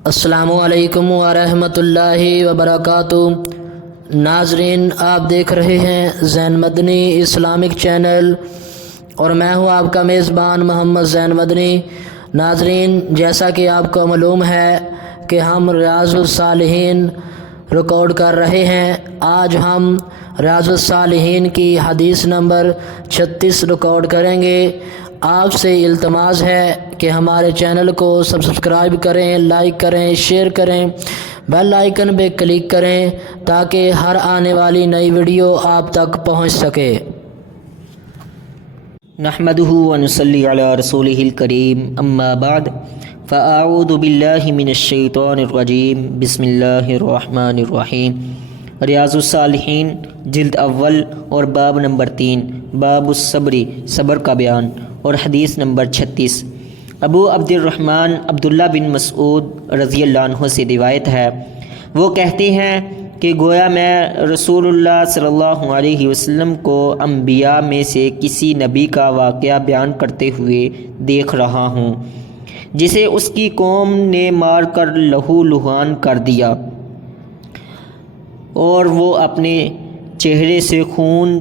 السلام علیکم ورحمۃ اللہ وبرکاتہ۔ ناظرین، آپ دیکھ رہے ہیں زین مدنی اسلامک چینل اور میں ہوں آپ کا میزبان محمد زین مدنی۔ ناظرین، جیسا کہ آپ کو معلوم ہے کہ ہم ریاض الصالحین ریکارڈ کر رہے ہیں۔ آج ہم ریاض الصالحین کی حدیث نمبر 36 ریکارڈ کریں گے۔ آپ سے التماس ہے کہ ہمارے چینل کو سبسکرائب کریں، لائک کریں، شیئر کریں، بیل آئیکن پہ کلک کریں تاکہ ہر آنے والی نئی ویڈیو آپ تک پہنچ سکے۔ نحمدہ ونصلی علی رسولہ الکریم، اما بعد فاعوذ باللہ من الشیطان الرجیم، بسم اللہ الرحمن الرحیم۔ ریاض الصالحین جلد اول اور باب نمبر 3، باب الصبر، صبر کا بیان، اور حدیث نمبر 36۔ ابو عبد الرحمن عبداللہ بن مسعود رضی اللہ عنہ سے روایت ہے، وہ کہتے ہیں کہ گویا میں رسول اللہ صلی اللہ علیہ وسلم کو انبیاء میں سے کسی نبی کا واقعہ بیان کرتے ہوئے دیکھ رہا ہوں جسے اس کی قوم نے مار کر لہو لہان کر دیا، اور وہ اپنے چہرے سے خون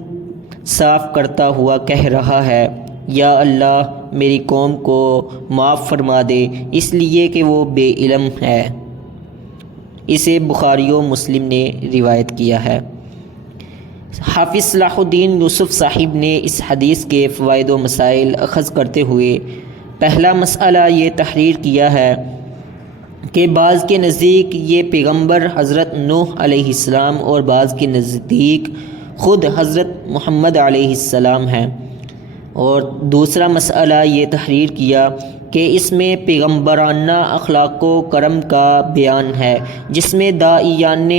صاف کرتا ہوا کہہ رہا ہے، یا اللہ میری قوم کو معاف فرما دے اس لیے کہ وہ بے علم ہے۔ اسے بخاری و مسلم نے روایت کیا ہے۔ حافظ صلاح الدین یوسف صاحب نے اس حدیث کے فوائد و مسائل اخذ کرتے ہوئے پہلا مسئلہ یہ تحریر کیا ہے کہ بعض کے نزدیک یہ پیغمبر حضرت نوح علیہ السلام اور بعض کے نزدیک خود حضرت محمد علیہ السلام ہیں، اور دوسرا مسئلہ یہ تحریر کیا کہ اس میں پیغمبرانہ اخلاق و کرم کا بیان ہے، جس میں داعیان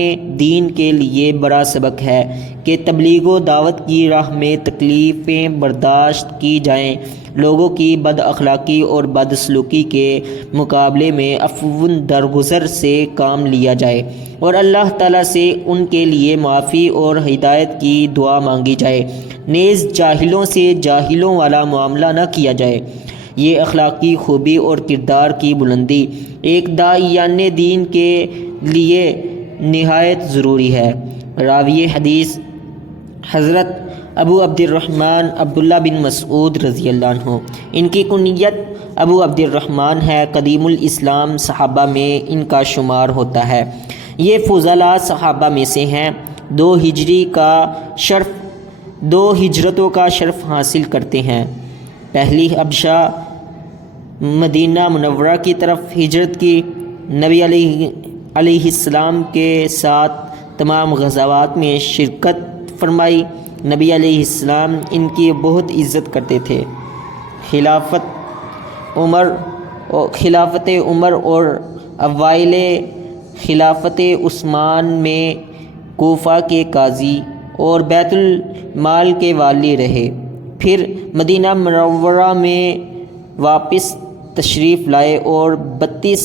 دین کے لیے بڑا سبق ہے کہ تبلیغ و دعوت کی راہ میں تکلیفیں برداشت کی جائیں، لوگوں کی بد اخلاقی اور بد سلوکی کے مقابلے میں عفو درگزر سے کام لیا جائے، اور اللہ تعالیٰ سے ان کے لیے معافی اور ہدایت کی دعا مانگی جائے، نیز جاہلوں سے جاہلوں والا معاملہ نہ کیا جائے۔ یہ اخلاقی خوبی اور کردار کی بلندی ایک داعیان دین کے لیے نہایت ضروری ہے۔ راوی حدیث حضرت ابو عبد الرحمن عبداللہ بن مسعود رضی اللہ عنہ، ان کی کنیت ابو عبد الرحمن ہے، قدیم الاسلام صحابہ میں ان کا شمار ہوتا ہے۔ یہ فضلاء صحابہ میں سے ہیں، دو ہجرتوں کا شرف حاصل کرتے ہیں۔ پہلی حبشہ مدینہ منورہ کی طرف ہجرت کی، نبی علیہ السلام کے ساتھ تمام غزوات میں شرکت فرمائی۔ نبی علیہ السلام ان کی بہت عزت کرتے تھے۔ خلافت عمر اور اوائل خلافت عثمان میں کوفہ کے قاضی اور بیت المال کے والی رہے، پھر مدینہ منورہ میں واپس تشریف لائے اور 32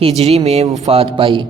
ہجری میں وفات پائی۔